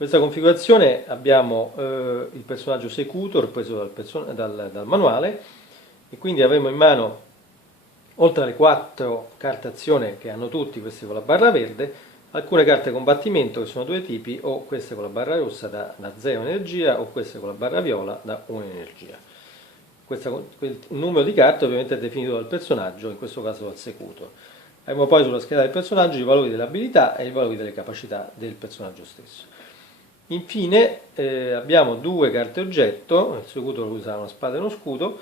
questa configurazione abbiamo il personaggio Secutor preso dal manuale, e quindi avremo in mano, oltre alle 4 carte azione che hanno tutti queste con la barra verde, alcune carte combattimento che sono 2 tipi, o queste con la barra rossa da 0 energia, o queste con la barra viola da 1 energia. Il numero di carte ovviamente è definito dal personaggio, in questo caso dal Secutor. Avremo poi sulla scheda del personaggio i valori delle abilità e i valori delle capacità del personaggio stesso. Infine abbiamo 2 carte oggetto, il Secutor usa una spada e uno scudo,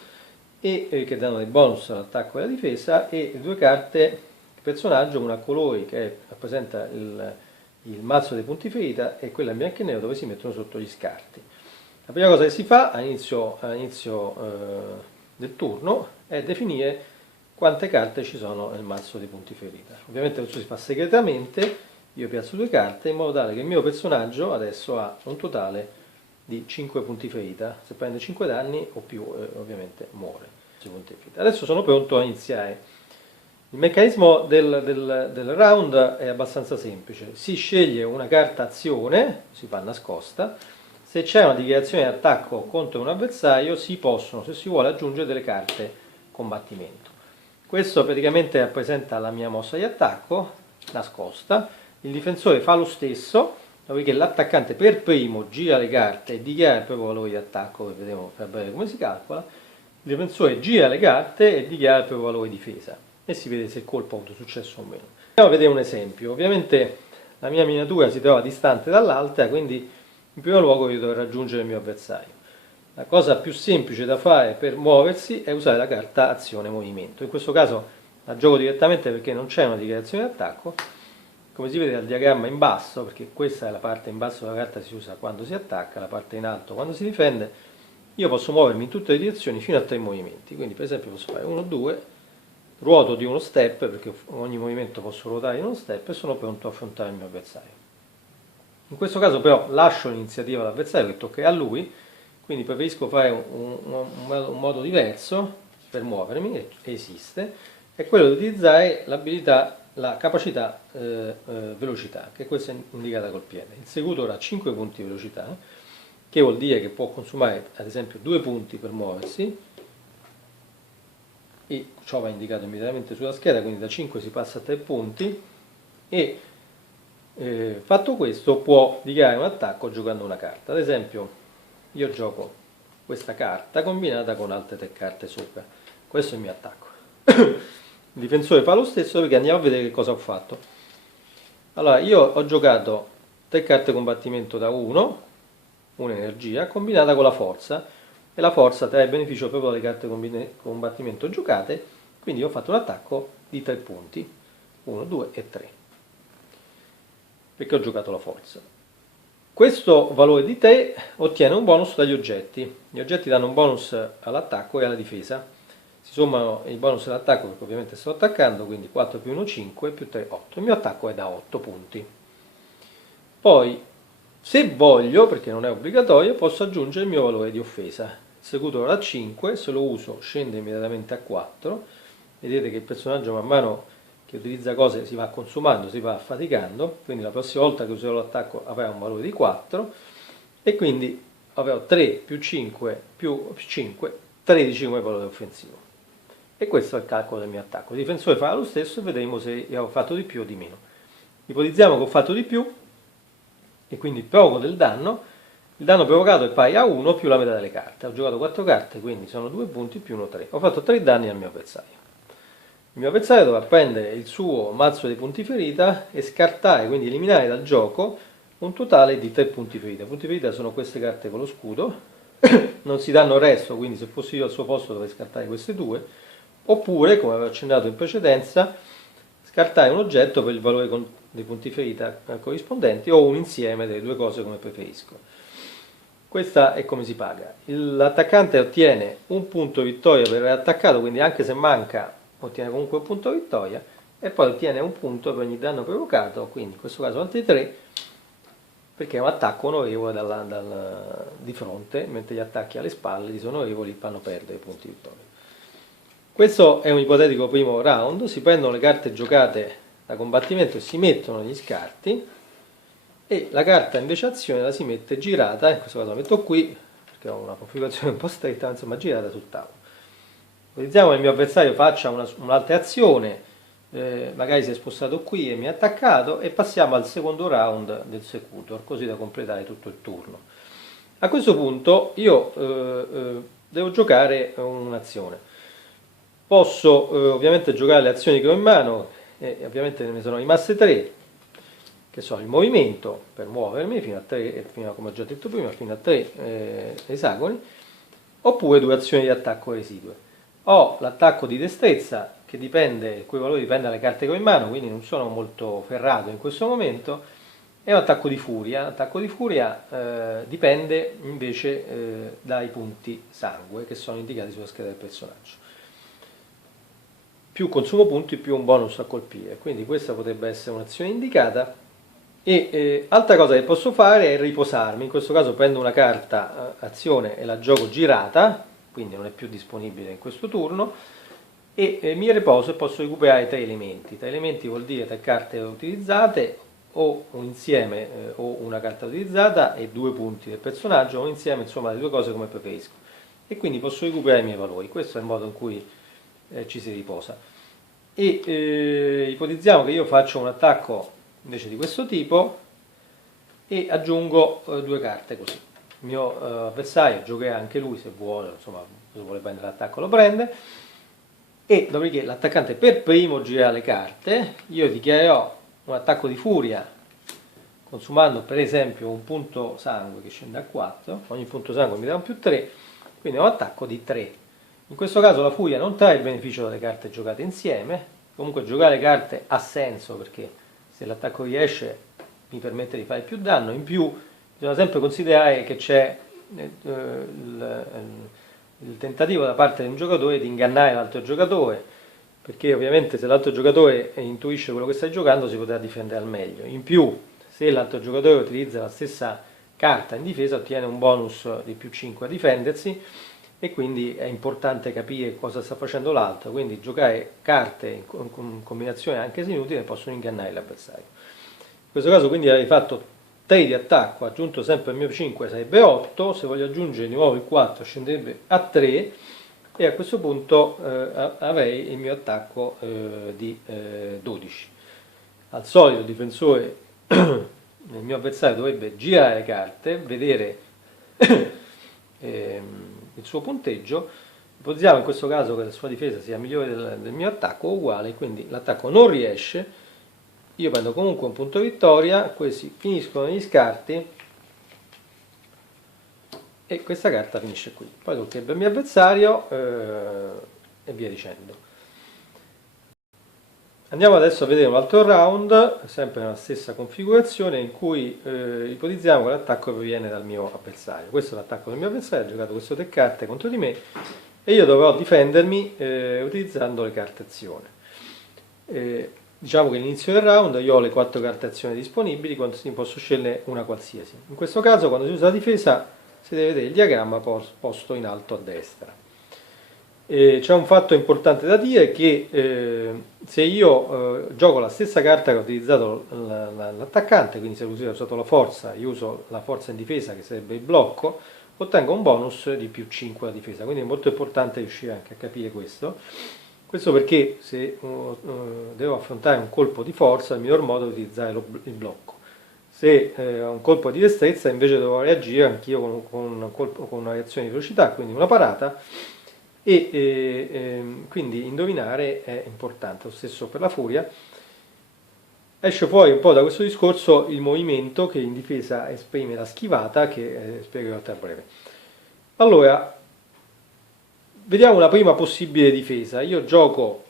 che danno dei bonus all'attacco e alla difesa, e 2 carte personaggio, una a colori che rappresenta il mazzo dei punti ferita, e quella in bianco e nero dove si mettono sotto gli scarti. La prima cosa che si fa all'inizio del turno è definire quante carte ci sono nel mazzo dei punti ferita. Ovviamente questo si fa segretamente. Io piazzo 2 carte in modo tale che il mio personaggio adesso ha un totale di 5 punti ferita. Se prende 5 danni o più ovviamente muore. Adesso sono pronto a iniziare. Il meccanismo del round è abbastanza semplice. Si sceglie una carta azione, si fa nascosta. Se c'è una dichiarazione di attacco contro un avversario si possono, se si vuole, aggiungere delle carte combattimento. Questo praticamente rappresenta la mia mossa di attacco nascosta. Il difensore fa lo stesso, dopodiché l'attaccante per primo gira le carte e dichiara il proprio valore di attacco, che vedremo fra breve come si calcola. Il difensore gira le carte e dichiara il proprio valore di difesa, e si vede se il colpo ha avuto successo o meno. Andiamo a vedere un esempio. Ovviamente la mia miniatura si trova distante dall'altra, quindi in primo luogo io devo raggiungere il mio avversario. La cosa più semplice da fare per muoversi è usare la carta azione movimento. In questo caso la gioco direttamente perché non c'è una dichiarazione di attacco. Come si vede dal diagramma in basso, perché questa è la parte in basso della carta, si usa quando si attacca, la parte in alto quando si difende, io posso muovermi in tutte le direzioni fino a 3 movimenti. Quindi per esempio posso fare 1, 2, ruoto di uno step, perché ogni movimento posso ruotare in uno step, e sono pronto a affrontare il mio avversario. In questo caso però lascio l'iniziativa all'avversario, che toccherà a lui, quindi preferisco fare un modo diverso per muovermi, esiste, è quello di utilizzare l'abilità, la capacità velocità, che questa è indicata col piede. Il Secutor ha 5 punti di velocità, che vuol dire che può consumare ad esempio 2 punti per muoversi, e ciò va indicato immediatamente sulla scheda, quindi da 5 si passa a 3 punti, e fatto questo può dichiarare un attacco giocando una carta. Ad esempio io gioco questa carta combinata con altre 3 carte sopra, questo è il mio attacco. Il difensore fa lo stesso, perché andiamo a vedere che cosa ho fatto. Allora, io ho giocato 3 carte combattimento da 1, un'energia, combinata con la forza, e la forza trae beneficio proprio dalle carte combattimento giocate, quindi ho fatto un attacco di 3 punti, 1, 2 e 3, perché ho giocato la forza. Questo valore di 3 ottiene un bonus dagli oggetti. Gli oggetti danno un bonus all'attacco e alla difesa. Si sommano i bonus all'attacco perché ovviamente sto attaccando, quindi 4 più 1 5, più 3 8. Il mio attacco è da 8 punti. Poi, se voglio, perché non è obbligatorio, posso aggiungere il mio valore di offesa. Il Secutor a 5, se lo uso scende immediatamente a 4. Vedete che il personaggio man mano che utilizza cose si va consumando, si va affaticando, quindi la prossima volta che userò l'attacco avrà un valore di 4, e quindi avrò 3 più 5 più 5, 13 come valore offensivo. E questo è il calcolo del mio attacco. Il difensore farà lo stesso e vedremo se io ho fatto di più o di meno. Ipotizziamo che ho fatto di più, e quindi provoco del danno. Il danno provocato è pari a 1 più la metà delle carte. Ho giocato 4 carte, quindi sono 2 punti più 1 3. Ho fatto 3 danni al mio avversario. Il mio avversario dovrà prendere il suo mazzo dei punti ferita e scartare, quindi eliminare dal gioco, un totale di 3 punti ferita. I punti ferita sono queste carte con lo scudo, non si danno il resto, quindi se fossi io al suo posto dovrei scartare queste 2, oppure, come avevo accennato in precedenza, scartare un oggetto per il valore dei punti ferita corrispondenti, o un insieme delle 2 cose come preferisco. Questa è come si paga. L'attaccante ottiene un punto vittoria per aver attaccato, quindi anche se manca ottiene comunque un punto vittoria, e poi ottiene un punto per ogni danno provocato, quindi in questo caso altri 3, perché è un attacco onorevole di fronte, mentre gli attacchi alle spalle disonorevoli fanno perdere punti vittoria. Questo è un ipotetico primo round. Si prendono le carte giocate da combattimento e si mettono negli scarti, e la carta invece azione la si mette girata, in questo caso la metto qui perché ho una configurazione un po' stretta, insomma girata sul tavolo. Ipotizziamo che il mio avversario faccia un'altra azione, magari si è spostato qui e mi ha attaccato, e passiamo al secondo round del secutor, così da completare tutto il turno. A questo punto io devo giocare un'azione. Posso ovviamente giocare le azioni che ho in mano, e ovviamente ne sono rimaste 3, che sono il movimento per muovermi fino a 3, come ho già detto prima, fino a 3 esagoni, oppure 2 azioni di attacco residue. Ho l'attacco di destrezza, che dipende, il cui valore dipende dalle carte che ho in mano, quindi non sono molto ferrato in questo momento, e un attacco di furia. L'attacco di furia dipende invece dai punti sangue che sono indicati sulla scheda del personaggio. Più consumo punti, più un bonus a colpire, quindi questa potrebbe essere un'azione indicata. E altra cosa che posso fare è riposarmi, in questo caso prendo una carta azione e la gioco girata, quindi non è più disponibile in questo turno, e mi riposo e posso recuperare 3 elementi. 3 elementi vuol dire 3 carte utilizzate, o un insieme o una carta utilizzata e 2 punti del personaggio, o insieme, insomma le due cose come preferisco. E quindi posso recuperare i miei valori, questo è il modo in cui ci si riposa. E ipotizziamo che io faccio un attacco invece di questo tipo e aggiungo 2 carte così. Il mio avversario giocherà anche lui se vuole, insomma, se vuole prendere l'attacco lo prende, e dopodiché l'attaccante per primo girerà le carte. Io dichiarerò un attacco di furia consumando per esempio un punto sangue che scende a 4, ogni punto sangue mi dà un più 3, quindi ho un attacco di 3. In questo caso la furia non trae il beneficio dalle carte giocate insieme, comunque giocare le carte ha senso perché se l'attacco riesce mi permette di fare più danno, in più bisogna sempre considerare che c'è il tentativo da parte di un giocatore di ingannare l'altro giocatore, perché ovviamente se l'altro giocatore intuisce quello che stai giocando si potrà difendere al meglio. In più, se l'altro giocatore utilizza la stessa carta in difesa ottiene un bonus di più 5 a difendersi, e quindi è importante capire cosa sta facendo l'altro, quindi giocare carte in combinazione anche se inutili possono ingannare l'avversario. In questo caso quindi avrei fatto 3 di attacco, aggiunto sempre il mio 5 sarebbe 8, se voglio aggiungere di nuovo il 4 scenderebbe a 3, e a questo punto avrei il mio attacco di 12. Al solito il difensore, il mio avversario dovrebbe girare le carte, vedere il suo punteggio. Ipotizziamo in questo caso che la sua difesa sia migliore del mio attacco, uguale, quindi l'attacco non riesce. Io prendo comunque un punto vittoria, questi finiscono negli scarti e questa carta finisce qui. Poi toccherebbe il mio avversario e via dicendo. Andiamo adesso a vedere un altro round, sempre nella stessa configurazione, in cui ipotizziamo che l'attacco proviene dal mio avversario. Questo è l'attacco del mio avversario, ha giocato queste 3 carte contro di me e io dovrò difendermi utilizzando le carte azione. Diciamo che all'inizio del round io ho le 4 carte azione disponibili, quindi posso scegliere una qualsiasi. In questo caso quando si usa la difesa si deve vedere il diagramma posto in alto a destra. C'è un fatto importante da dire che se io gioco la stessa carta che ha utilizzato l'attaccante, quindi se lui ha usato la forza, io uso la forza in difesa che sarebbe il blocco, ottengo un bonus di più 5 alla difesa, quindi è molto importante riuscire anche a capire questo. Questo perché se devo affrontare un colpo di forza, il miglior modo è utilizzare il blocco. Se ho un colpo di destrezza invece devo reagire anch'io con una reazione di velocità, quindi una parata, e quindi indovinare è importante, lo stesso per la furia. Esce fuori un po' da questo discorso il movimento che in difesa esprime la schivata, che spiegherò tra breve. Allora, vediamo una prima possibile difesa. Io gioco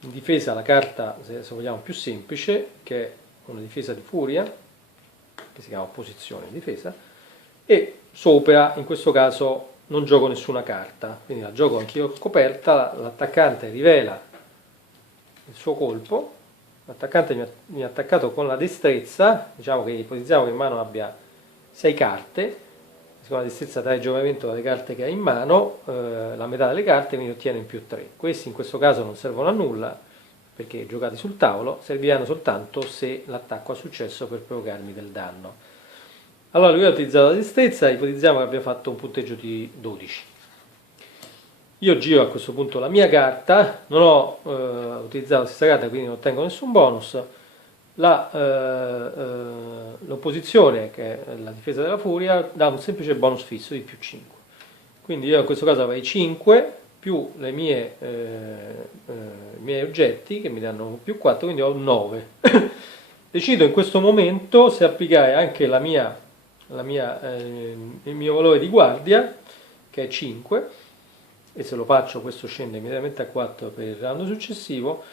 in difesa la carta, se vogliamo, più semplice, che è una difesa di furia, che si chiama opposizione difesa, e sopra, in questo caso, non gioco nessuna carta, quindi la gioco anch'io coperta, l'attaccante rivela il suo colpo, l'attaccante mi ha attaccato con la destrezza, diciamo che ipotizziamo che in mano abbia 6 carte, con la destrezza trae giovamento dalle carte che ha in mano, la metà delle carte, quindi ottiene in più 3. Questi in questo caso non servono a nulla, perché giocati sul tavolo serviranno soltanto se l'attacco ha successo per provocarmi del danno. Allora lui ha utilizzato la destrezza, ipotizziamo che abbia fatto un punteggio di 12. Io giro a questo punto la mia carta, non ho utilizzato la stessa carta, quindi non ottengo nessun bonus. L'opposizione, che è la difesa della furia, dà un semplice bonus fisso di più 5. Quindi io in questo caso avrei 5 più i miei oggetti che mi danno più 4, quindi ho 9. Decido in questo momento se applicare anche il mio valore di guardia, che è 5, e se lo faccio questo scende immediatamente a 4 per il round successivo,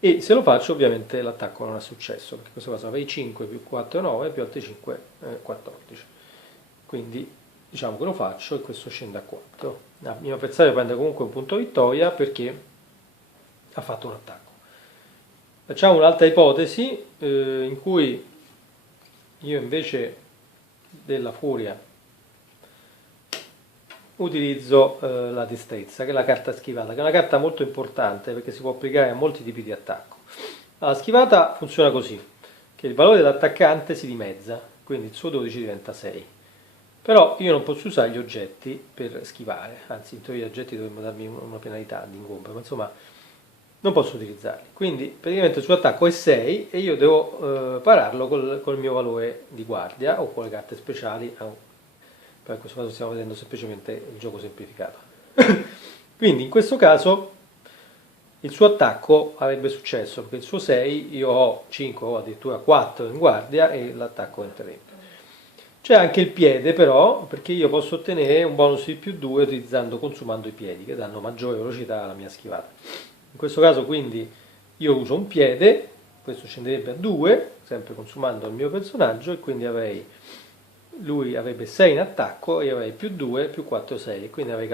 e se lo faccio ovviamente l'attacco non ha successo, perché in questo caso avrei 5 più 4 9 più altri 5 14. Quindi diciamo che lo faccio e questo scende a 4. Il mio avversario prende comunque un punto vittoria perché ha fatto un attacco. Facciamo un'altra ipotesi in cui io invece della furia utilizzo la destrezza, che è la carta schivata, che è una carta molto importante perché si può applicare a molti tipi di attacco. La schivata funziona così, che il valore dell'attaccante si dimezza, quindi il suo 12 diventa 6. Però io non posso usare gli oggetti per schivare, anzi in teoria gli oggetti dovrebbero darmi una penalità di ingombro, ma insomma non posso utilizzarli. Quindi praticamente il suo attacco è 6 e io devo pararlo col mio valore di guardia o con le carte speciali. Per questo caso stiamo vedendo semplicemente il gioco semplificato. Quindi in questo caso il suo attacco avrebbe successo, perché il suo 6 io ho 5 o addirittura 4 in guardia e l'attacco entrerebbe. C'è anche il piede però, perché io posso ottenere un bonus di più 2 consumando i piedi, che danno maggiore velocità alla mia schivata. In questo caso quindi io uso un piede, questo scenderebbe a 2, sempre consumando il mio personaggio, e quindi lui avrebbe 6 in attacco e io avrei più 2, più 4, 6, quindi avrei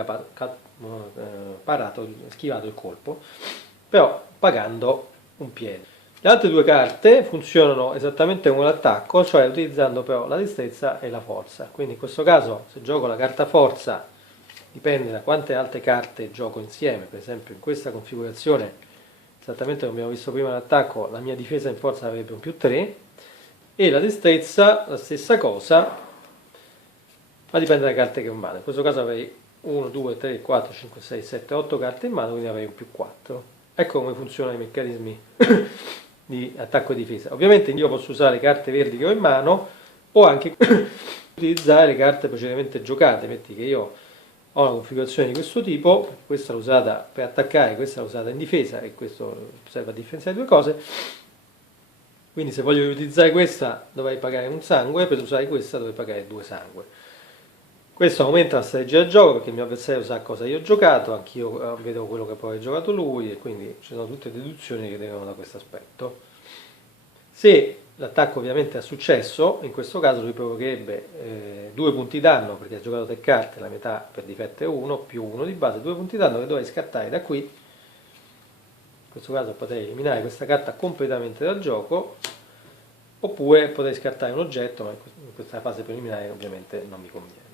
schivato il colpo, però pagando un piede. Le altre due carte funzionano esattamente come l'attacco, cioè utilizzando però la destrezza e la forza. Quindi in questo caso se gioco la carta forza dipende da quante altre carte gioco insieme. Per esempio in questa configurazione, esattamente come abbiamo visto prima l'attacco, la mia difesa in forza avrebbe un più 3 e la destrezza la stessa cosa, ma dipende dalle carte che ho in mano. In questo caso avrei 1, 2, 3, 4, 5, 6, 7, 8 carte in mano, quindi avrei un più 4. Ecco come funzionano i meccanismi di attacco e difesa. Ovviamente io posso usare le carte verdi che ho in mano o anche utilizzare le carte precedentemente giocate. Metti che io ho una configurazione di questo tipo, questa l'ho usata per attaccare, questa l'ho usata in difesa e questo serve a differenziare due cose. Quindi se voglio utilizzare questa dovrei pagare un sangue, per usare questa dovrei pagare 2 sangue. Questo aumenta la strategia del gioco perché il mio avversario sa cosa io ho giocato, anch'io vedo quello che poi ha giocato lui e quindi ci sono tutte deduzioni che derivano da questo aspetto. Se l'attacco ovviamente ha successo, in questo caso lui provocherebbe 2 punti danno perché ha giocato 3 carte, la metà per difetto è 1, più 1 di base, 2 punti danno che dovrei scattare da qui. In questo caso potrei eliminare questa carta completamente dal gioco, oppure potrei scattare un oggetto, ma in questa fase preliminare ovviamente non mi conviene.